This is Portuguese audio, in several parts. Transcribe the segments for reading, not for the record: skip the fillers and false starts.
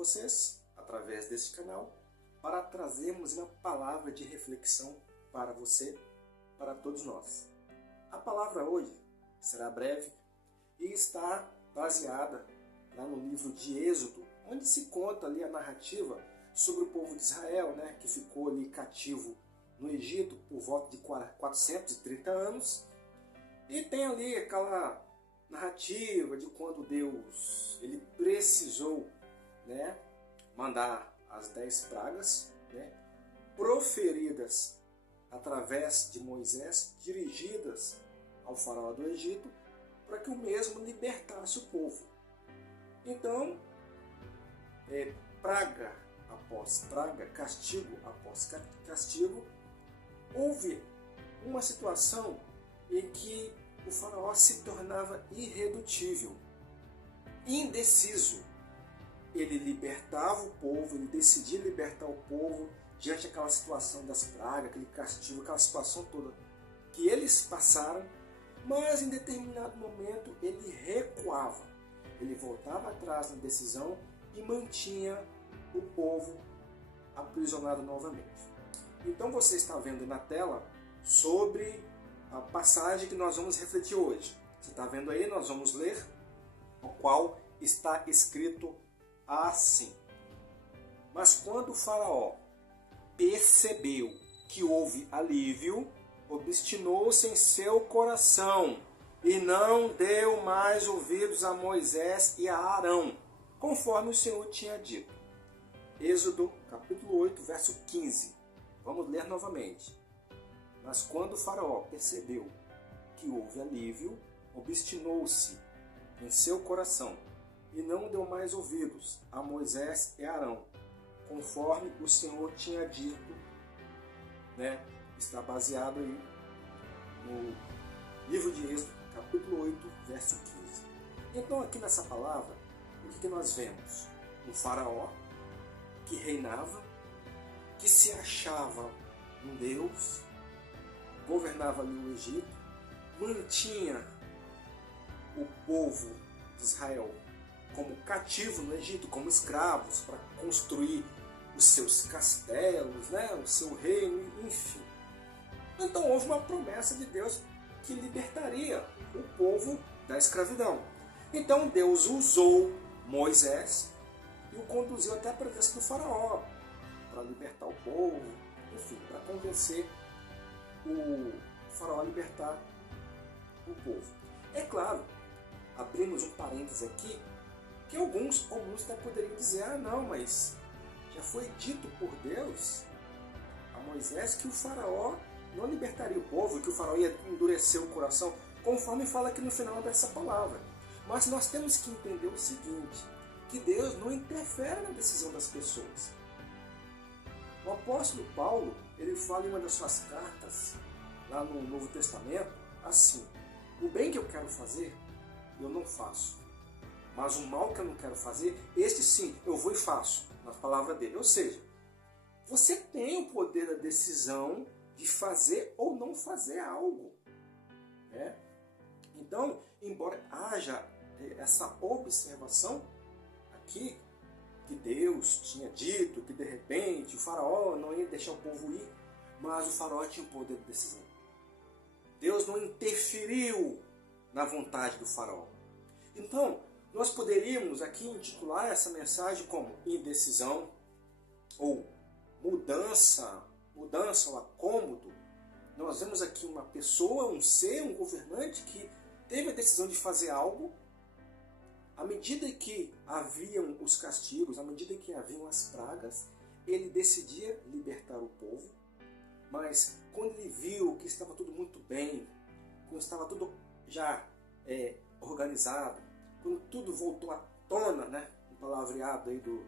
vocês, através deste canal, para trazermos uma palavra de reflexão para você, para todos nós. A palavra hoje será breve e está baseada lá no livro de Êxodo, onde se conta ali a narrativa sobre o povo de Israel, né, que ficou ali cativo no Egito por volta de 430 anos. E tem ali aquela narrativa de quando Deus ele precisou, né, mandar as 10 pragas, né, proferidas através de Moisés, dirigidas ao faraó do Egito, para que o mesmo libertasse o povo. Então, praga após praga, castigo após castigo, houve uma situação em que o faraó se tornava irredutível, indeciso. Ele libertava o povo, ele decidia libertar o povo diante daquela situação das pragas, aquele castigo, aquela situação toda que eles passaram, mas em determinado momento ele recuava, ele voltava atrás na decisão e mantinha o povo aprisionado novamente. Então você está vendo na tela sobre a passagem que nós vamos refletir hoje. Você está vendo aí, nós vamos ler, o qual está escrito assim: Mas quando o faraó percebeu que houve alívio, obstinou-se em seu coração e não deu mais ouvidos a Moisés e a Arão, conforme o Senhor tinha dito. Êxodo capítulo 8, verso 15. Vamos ler novamente. Mas quando o faraó percebeu que houve alívio, obstinou-se em seu coração e não deu mais ouvidos a Moisés e Arão, conforme o Senhor tinha dito, né? Está baseado aí no livro de Êxodo, capítulo 8, verso 15. Então aqui nessa palavra, o que nós vemos? Um faraó que reinava, que se achava um Deus, governava ali o Egito, mantinha o povo de Israel como cativo no Egito, como escravos, para construir os seus castelos, né, o seu reino, enfim. Então houve uma promessa de Deus que libertaria o povo da escravidão. Então Deus usou Moisés e o conduziu até a presença do faraó, para libertar o povo, enfim, para convencer o faraó a libertar o povo. É claro, abrimos um parênteses aqui, que alguns até poderiam dizer, não, mas já foi dito por Deus a Moisés que o faraó não libertaria o povo, que o faraó ia endurecer o coração, conforme fala aqui no final dessa palavra. Mas nós temos que entender o seguinte, que Deus não interfere na decisão das pessoas. O apóstolo Paulo, ele fala em uma das suas cartas, lá no Novo Testamento, assim: o bem que eu quero fazer, eu não faço. Mas o mal que eu não quero fazer, este sim, eu vou e faço, na palavra dele. Ou seja, você tem o poder da decisão de fazer ou não fazer algo. Né? Então, embora haja essa observação aqui, que Deus tinha dito que de repente o faraó não ia deixar o povo ir, mas o faraó tinha o poder de decisão. Deus não interferiu na vontade do faraó. Então, nós poderíamos aqui intitular essa mensagem como indecisão ou mudança ou acômodo. Nós vemos aqui uma pessoa, um ser, um governante que teve a decisão de fazer algo. À medida que haviam os castigos, à medida que haviam as pragas, ele decidia libertar o povo. Mas quando ele viu que estava tudo muito bem, quando estava tudo já organizado, quando tudo voltou à tona, né, o palavreado aí do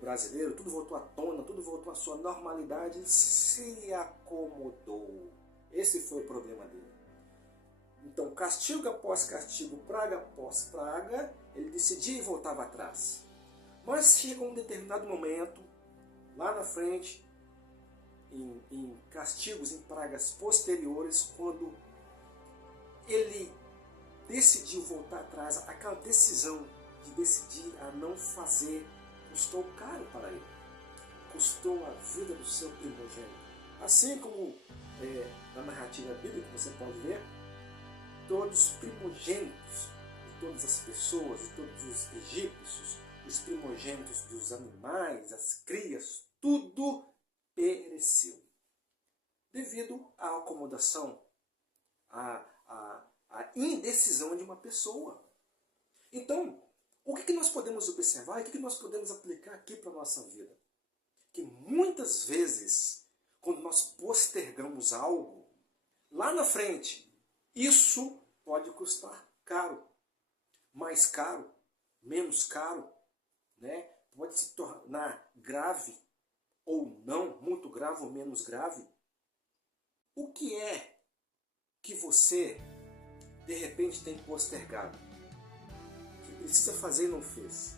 brasileiro, tudo voltou à tona, tudo voltou à sua normalidade, ele se acomodou. Esse foi o problema dele. Então, castigo após castigo, praga após praga, ele decidia e voltava atrás. Mas chega um determinado momento, lá na frente, em castigos, em pragas posteriores, quando ele decidiu voltar atrás, aquela decisão de decidir a não fazer custou caro para ele. Custou a vida do seu primogênito. Assim como na narrativa bíblica você pode ver, todos os primogênitos de todas as pessoas, de todos os egípcios, os primogênitos dos animais, as crias, tudo pereceu. Devido à acomodação, à indecisão de uma pessoa. Então, o que nós podemos observar e o que nós podemos aplicar aqui para a nossa vida? Que muitas vezes, quando nós postergamos algo, lá na frente, isso pode custar caro. Mais caro, menos caro, né? Pode se tornar grave ou não, muito grave ou menos grave. O que é que você, de repente, tem postergado? Que precisa fazer e não fez?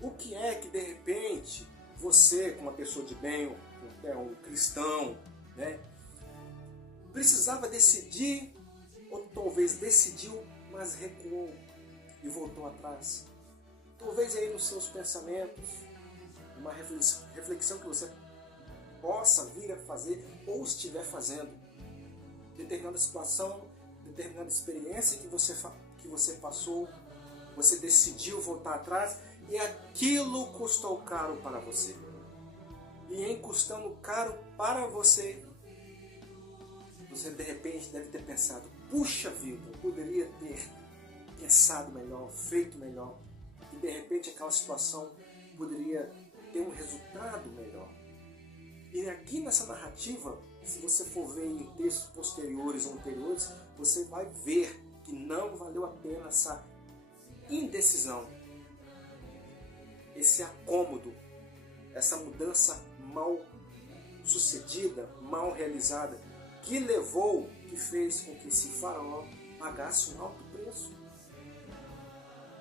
O que é que, de repente, você, como uma pessoa de bem, um cristão, né, precisava decidir, ou talvez decidiu, mas recuou e voltou atrás? Talvez aí nos seus pensamentos, uma reflexão que você possa vir a fazer ou estiver fazendo. Determinada situação, determinada experiência que você passou, você decidiu voltar atrás e aquilo custou caro para você. E em custando caro para você, você de repente deve ter pensado, puxa vida, eu poderia ter pensado melhor, feito melhor. E de repente aquela situação poderia ter um resultado melhor. E aqui nessa narrativa, se você for ver em textos posteriores ou anteriores, você vai ver que não valeu a pena essa indecisão, esse acômodo, essa mudança mal sucedida, mal realizada, que fez com que esse faraó pagasse um alto preço.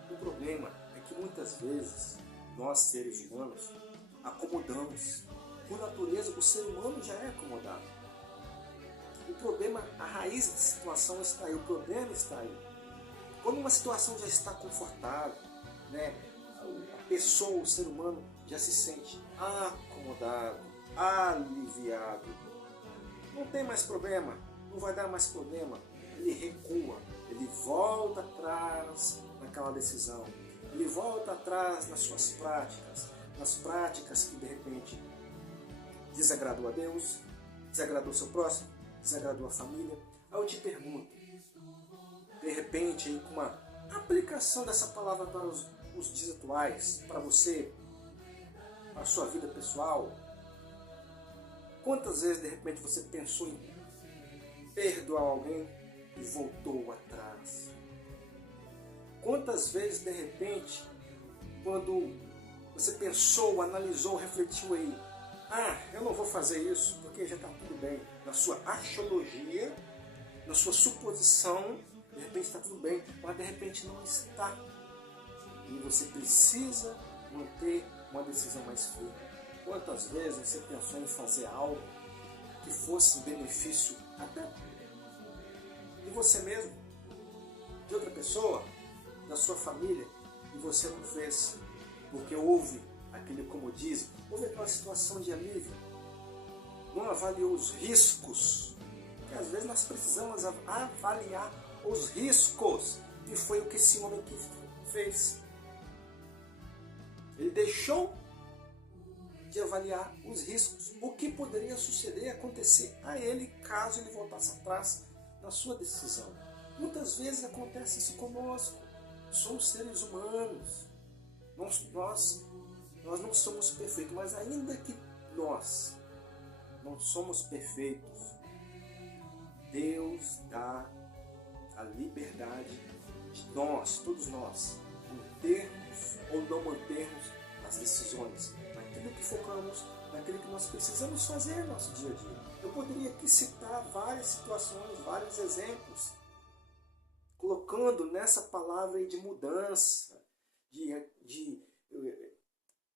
O problema é que muitas vezes nós, seres humanos, acomodamos. Por natureza, o ser humano já é acomodado. O problema, a raiz da situação está aí, o problema está aí. Quando uma situação já está confortável, né, a pessoa, o ser humano, já se sente acomodado, aliviado. Não tem mais problema, não vai dar mais problema. Ele recua, ele volta atrás naquela decisão. Ele volta atrás nas suas práticas, nas práticas que de repente desagradou a Deus, desagradou o seu próximo, desagradou a família. Aí eu te pergunto, de repente, aí, com uma aplicação dessa palavra para os dias atuais, para você, para a sua vida pessoal, quantas vezes de repente você pensou em perdoar alguém e voltou atrás? Quantas vezes de repente, quando você pensou, analisou, refletiu aí, eu não vou fazer isso porque já está tudo bem. Na sua axiologia, na sua suposição, de repente está tudo bem, mas de repente não está. E você precisa manter uma decisão mais firme. Quantas vezes você pensou em fazer algo que fosse benefício até de você mesmo, de outra pessoa, da sua família, e você não fez, porque houve aquele comodismo, houve aquela situação de alívio, não avaliou os riscos, porque às vezes nós precisamos avaliar os riscos, e foi o que esse homem aqui fez. Ele deixou de avaliar os riscos, o que poderia suceder e acontecer a ele caso ele voltasse atrás na sua decisão. Muitas vezes acontece isso conosco. Somos seres humanos. Nós não somos perfeitos, mas ainda que nós não somos perfeitos, Deus dá a liberdade de nós, todos nós, mantermos ou não mantermos as decisões, naquilo que focamos, naquilo que nós precisamos fazer no nosso dia a dia. Eu poderia aqui citar várias situações, vários exemplos, colocando nessa palavra aí de mudança,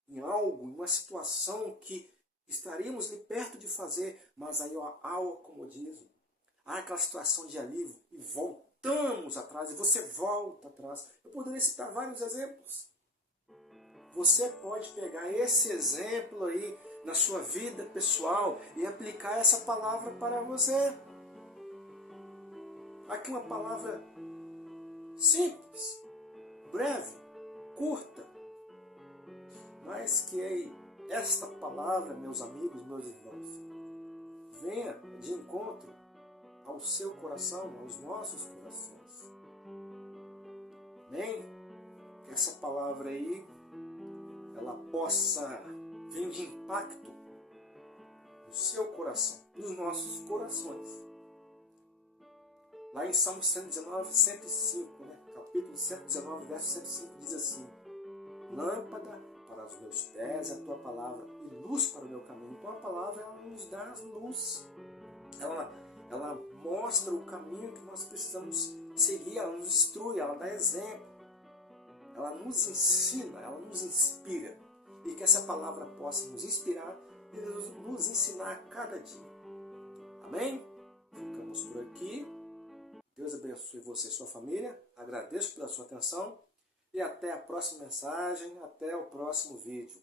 em algo, em uma situação que estaríamos ali perto de fazer, mas aí há o acomodismo, há aquela situação de alívio e voltamos atrás, e você volta atrás. Eu poderia citar vários exemplos. você pode pegar esse exemplo aí na sua vida pessoal e aplicar essa palavra para você. Aqui uma palavra simples, breve, curta, mas que esta palavra, meus amigos, meus irmãos, venha de encontro ao seu coração, aos nossos corações. Amém? Que essa palavra aí, ela possa vir de impacto no seu coração, nos nossos corações. Lá em Salmo 119, 105, capítulo 119, verso 105, diz assim: lâmpada para os meus pés é a tua palavra e luz para o meu caminho. Então a palavra, ela nos dá luz. Ela mostra o caminho que nós precisamos seguir, ela nos instrui, ela dá exemplo. Ela nos ensina, ela nos inspira. E que essa palavra possa nos inspirar e nos ensinar a cada dia. Amém? Ficamos por aqui. Deus abençoe você e sua família. Agradeço pela sua atenção. E até a próxima mensagem, até o próximo vídeo.